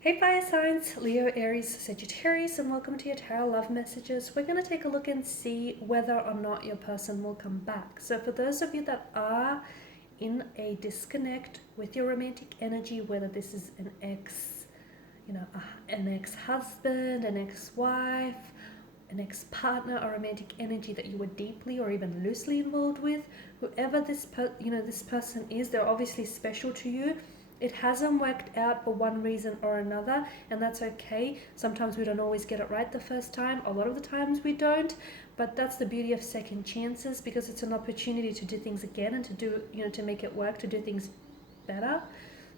Hey fire signs, Leo, Aries, Sagittarius, and welcome to your tarot love messages. We're going to take a look and see whether or not your person will come back. So for those of you that are in a disconnect with your romantic energy, whether this is an ex, an ex-husband, an ex-wife, an ex-partner, or romantic energy that you were deeply or even loosely involved with, whoever this person is, they're obviously special to you. It hasn't worked out for one reason or another, and that's okay. Sometimes we don't always get it right the first time. A lot of the times we don't, but that's the beauty of second chances, because it's an opportunity to do things again and to do, to make it work, to do things better.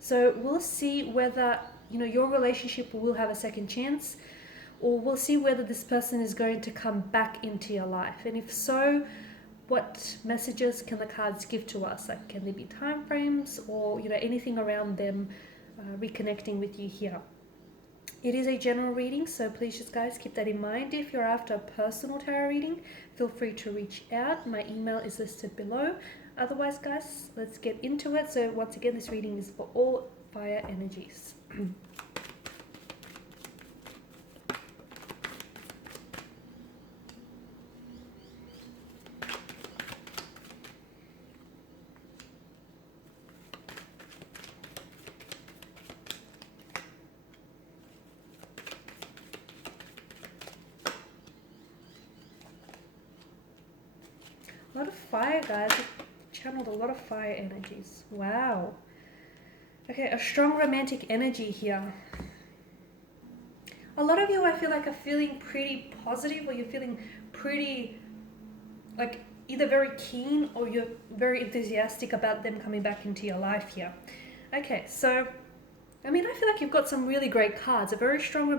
So we'll see whether, your relationship will have a second chance, or we'll see whether this person is going to come back into your life. And if so, what messages can the cards give to us? Like, can there be time frames or anything around them reconnecting with you here? It is a general reading, so please just guys keep that in mind. If you're after a personal tarot reading, feel free to reach out. My email is listed below. Otherwise guys, let's get into it. So once again, this reading is for all fire energies. A lot of fire, guys. I've channeled a lot of fire energies. Wow. Okay, a strong romantic energy here. A lot of you, I feel like, are feeling pretty positive, or you're feeling pretty, like, either very keen or you're very enthusiastic about them coming back into your life here. Okay, so, I feel like you've got some really great cards. A very strong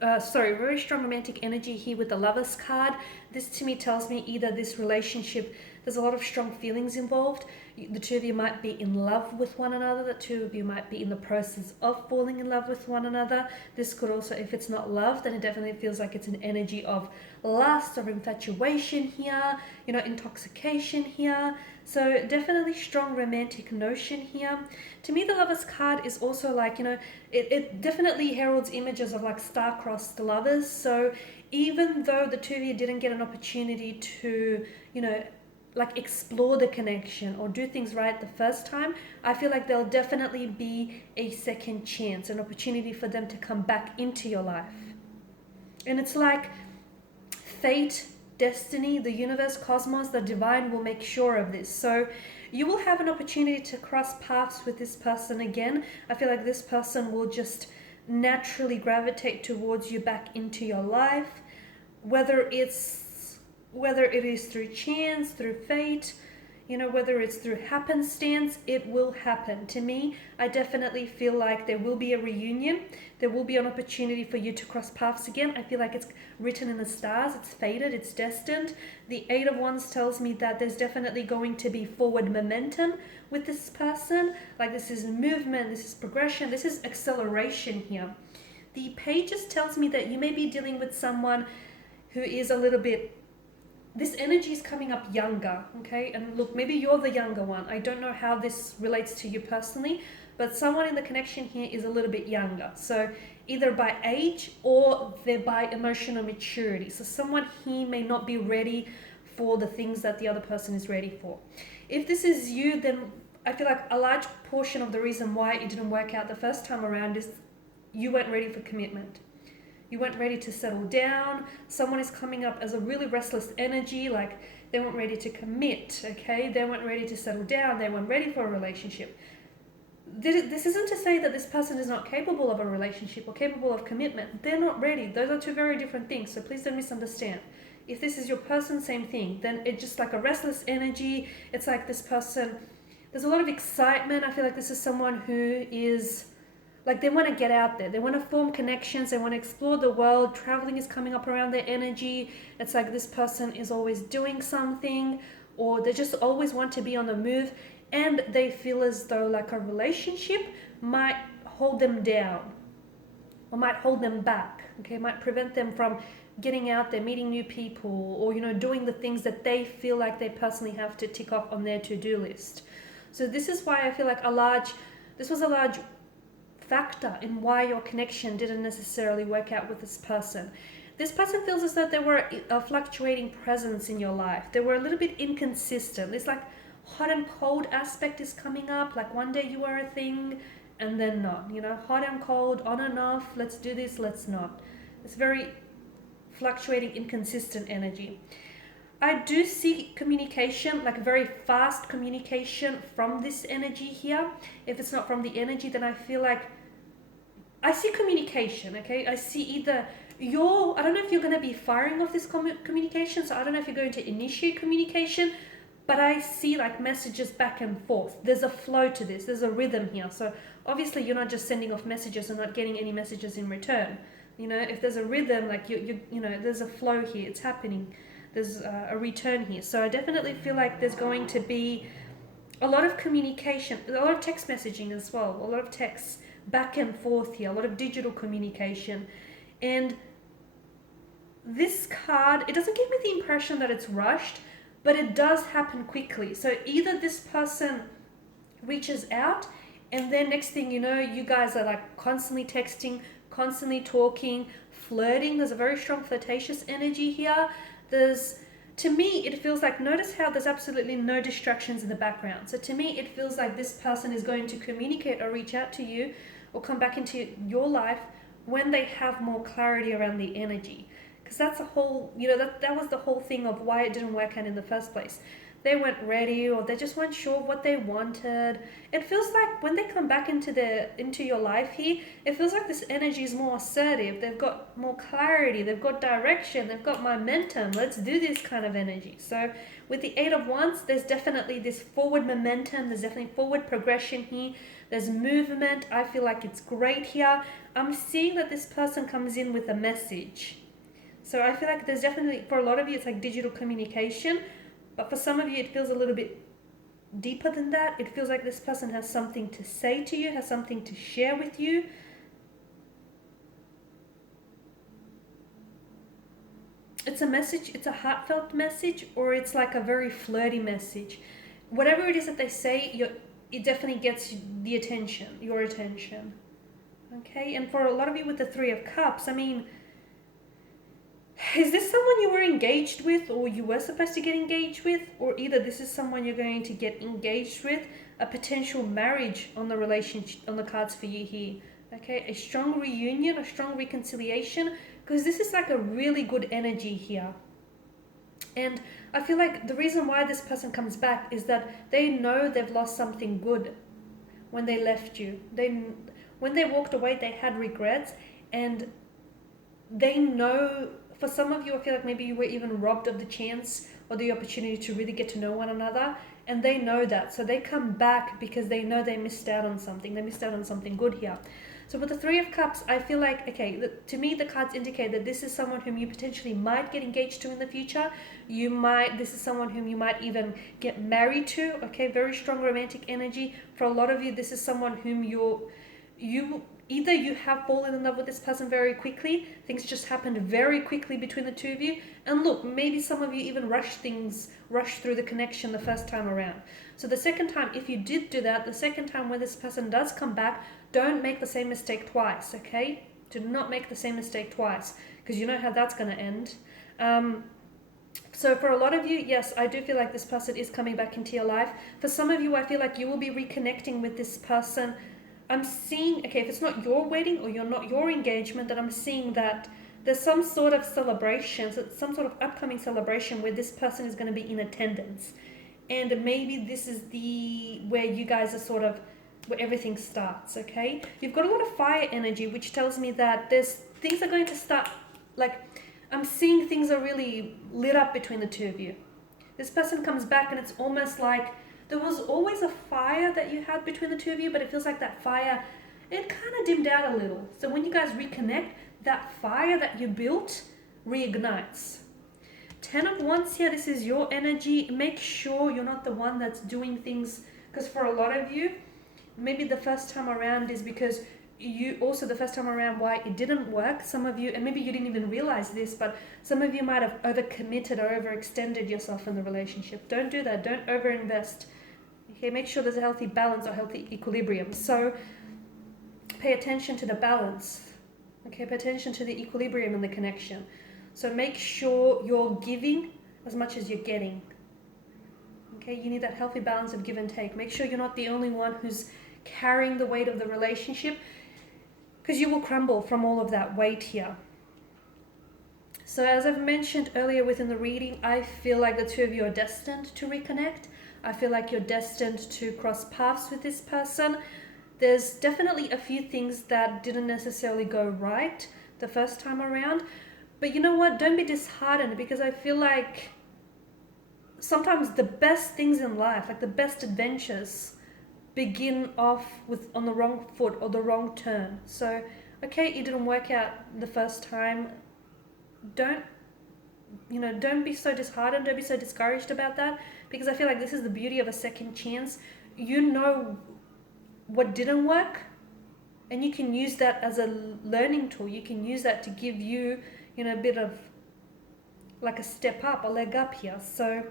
very strong romantic energy here with the Lovers card. This to me tells me either this relationship, there's a lot of strong feelings involved. The two of you might be in love with one another. The two of you might be in the process of falling in love with one another. This could also, if it's not love, then it definitely feels like it's an energy of lust or infatuation here, intoxication here. So definitely strong romantic notion here. To me, the Lovers card is also like, it definitely heralds images of like star-crossed lovers. So even though the two of you didn't get an opportunity to, like explore the connection or do things right the first time, I feel like there'll definitely be a second chance, an opportunity for them to come back into your life. And it's like fate, destiny, the universe, cosmos, the divine will make sure of this. So you will have an opportunity to cross paths with this person again. I feel like this person will just naturally gravitate towards you back into your life, whether it is through chance, through fate, whether it's through happenstance, it will happen. To me, I definitely feel like there will be a reunion. There will be an opportunity for you to cross paths again. I feel like it's written in the stars, it's fated, it's destined. The Eight of Wands tells me that there's definitely going to be forward momentum with this person. Like, this is movement, this is progression, this is acceleration here. The Pages tells me that you may be dealing with someone who is a little bit, this energy is coming up younger, okay? And look, maybe you're the younger one. I don't know how this relates to you personally, but someone in the connection here is a little bit younger. So either by age or they're by emotional maturity. So someone here may not be ready for the things that the other person is ready for. If this is you, then I feel like a large portion of the reason why it didn't work out the first time around is you weren't ready for commitment. You weren't ready to settle down. Someone is coming up as a really restless energy, like they weren't ready to commit, okay? They weren't ready to settle down. They weren't ready for a relationship. This isn't to say that this person is not capable of a relationship or capable of commitment. They're not ready. Those are two very different things, so please don't misunderstand. If this is your person, same thing. Then it's just like a restless energy. It's like this person, there's a lot of excitement. I feel like this is someone who is, like, they want to get out there. They want to form connections. They want to explore the world. Traveling is coming up around their energy. It's like this person is always doing something, or they just always want to be on the move. And they feel as though like a relationship might hold them down or might hold them back, okay? Might prevent them from getting out there, meeting new people, or, doing the things that they feel like they personally have to tick off on their to-do list. So this is why I feel like this was a large factor in why your connection didn't necessarily work out with this person. This person feels as though they were a fluctuating presence in your life. They were a little bit inconsistent. This like hot and cold aspect is coming up. Like one day you are a thing and then not. You know, hot and cold, on and off. Let's do this, let's not. It's very fluctuating, inconsistent energy. I do see communication, like very fast communication from this energy here. If it's not from the energy, then I feel like I see communication, okay? I see either I don't know if you're going to be firing off this communication, so I don't know if you're going to initiate communication, but I see like messages back and forth. There's a flow to this, there's a rhythm here. So obviously you're not just sending off messages and not getting any messages in return. You know, if there's a rhythm, like you know, there's a flow here, it's happening. There's a return here. So I definitely feel like there's going to be a lot of communication, a lot of text messaging as well, a lot of texts back and forth here, a lot of digital communication. And this card, it doesn't give me the impression that it's rushed, but it does happen quickly. So either this person reaches out and then next thing you know, you guys are like constantly texting, constantly talking, flirting. There's a very strong flirtatious energy here. To me, it feels like, notice how there's absolutely no distractions in the background. So to me, it feels like this person is going to communicate or reach out to you or come back into your life when they have more clarity around the energy. Because that's a whole, you know, that was the whole thing of why it didn't work out in the first place. They weren't ready, or they just weren't sure what they wanted. It feels like when they come back into your life here, it feels like this energy is more assertive. They've got more clarity, they've got direction, they've got momentum. Let's do this kind of energy. So with the Eight of Wands, there's definitely this forward momentum, there's definitely forward progression here. There's movement. I feel like it's great here. I'm seeing that this person comes in with a message. So I feel like there's definitely, for a lot of you, it's like digital communication. But for some of you, it feels a little bit deeper than that. It feels like this person has something to say to you, has something to share with you. It's a message, it's a heartfelt message, or it's like a very flirty message. Whatever it is that they say, it definitely gets the attention, your attention. Okay, and for a lot of you with the Three of Cups, I mean, is this someone you were engaged with or you were supposed to get engaged with? Or either this is someone you're going to get engaged with, a potential marriage on the relationship, on the cards for you here. Okay, a strong reunion, a strong reconciliation, because this is like a really good energy here. And I feel like the reason why this person comes back is that they know they've lost something good when they left you. When they walked away, they had regrets, and they know, for some of you, I feel like maybe you were even robbed of the chance or the opportunity to really get to know one another, and they know that. So they come back because they know they missed out on something. They missed out on something good here. So with the Three of Cups, I feel like, okay, to me, the cards indicate that this is someone whom you potentially might get engaged to in the future. This is someone whom you might even get married to. Okay, very strong romantic energy. For a lot of you, this is someone whom either you have fallen in love with this person very quickly, things just happened very quickly between the two of you, and look, maybe some of you even rushed through the connection the first time around. So the second time, if you did do that, the second time when this person does come back, don't make the same mistake twice, okay? Do not make the same mistake twice, because you know how that's going to end. So for a lot of you, yes, I do feel like this person is coming back into your life. For some of you, I feel like you will be reconnecting with this person. I'm seeing, okay, if it's not your wedding or your engagement, then I'm seeing that there's some sort of celebration, so some sort of upcoming celebration where this person is going to be in attendance. And maybe this is where you guys are sort of, where everything starts, okay? You've got a lot of fire energy, which tells me that things are going to start, like, I'm seeing things are really lit up between the two of you. This person comes back and it's almost like there was always a fire that you had between the two of you, but it feels like that fire, it kind of dimmed out a little. So when you guys reconnect, that fire that you built reignites. 10 of Wands here, this is your energy. Make sure you're not the one that's doing things, because for a lot of you, maybe the first time around is because the first time around why it didn't work. Some of you, and maybe you didn't even realize this, but some of you might have overcommitted or overextended yourself in the relationship. Don't do that. Don't overinvest. Okay, make sure there's a healthy balance or healthy equilibrium. So pay attention to the balance. Okay, pay attention to the equilibrium and the connection. So make sure you're giving as much as you're getting. Okay, you need that healthy balance of give and take. Make sure you're not the only one who's carrying the weight of the relationship, because you will crumble from all of that weight here. So as I've mentioned earlier within the reading, I feel like the two of you are destined to reconnect. I feel like you're destined to cross paths with this person. There's definitely a few things that didn't necessarily go right the first time around. But you know what? Don't be disheartened, because I feel like sometimes the best things in life, like the best adventures, begin off with on the wrong foot or the wrong turn. So, okay, it didn't work out the first time. Don't be so disheartened, don't be so discouraged about that, because I feel like this is the beauty of a second chance. You know what didn't work, and you can use that as a learning tool. You can use that to give you, a bit of like a step up, a leg up here. So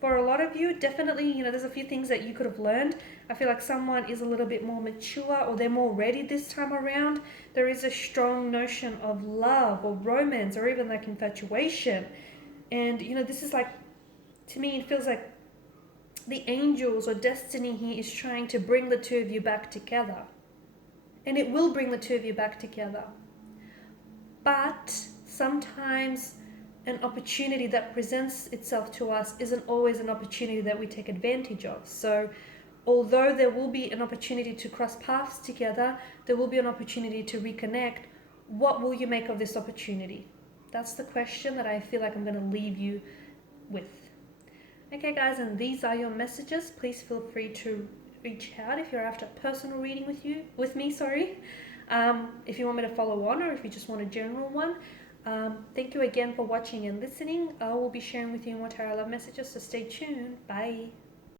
for a lot of you, definitely, there's a few things that you could have learned. I feel like someone is a little bit more mature, or they're more ready this time around. There is a strong notion of love or romance or even like infatuation. And, this is like, to me, it feels like the angels or destiny here is trying to bring the two of you back together. And it will bring the two of you back together. But sometimes an opportunity that presents itself to us isn't always an opportunity that we take advantage of. So although there will be an opportunity to cross paths together, there will be an opportunity to reconnect. What will you make of this opportunity? That's the question that I feel like I'm going to leave you with. Okay guys, and these are your messages. Please feel free to reach out if you're after a personal reading with me. If you want me to follow on, or if you just want a general one. Thank you again for watching and listening. I will be sharing with you more tarot love messages, so stay tuned. Bye.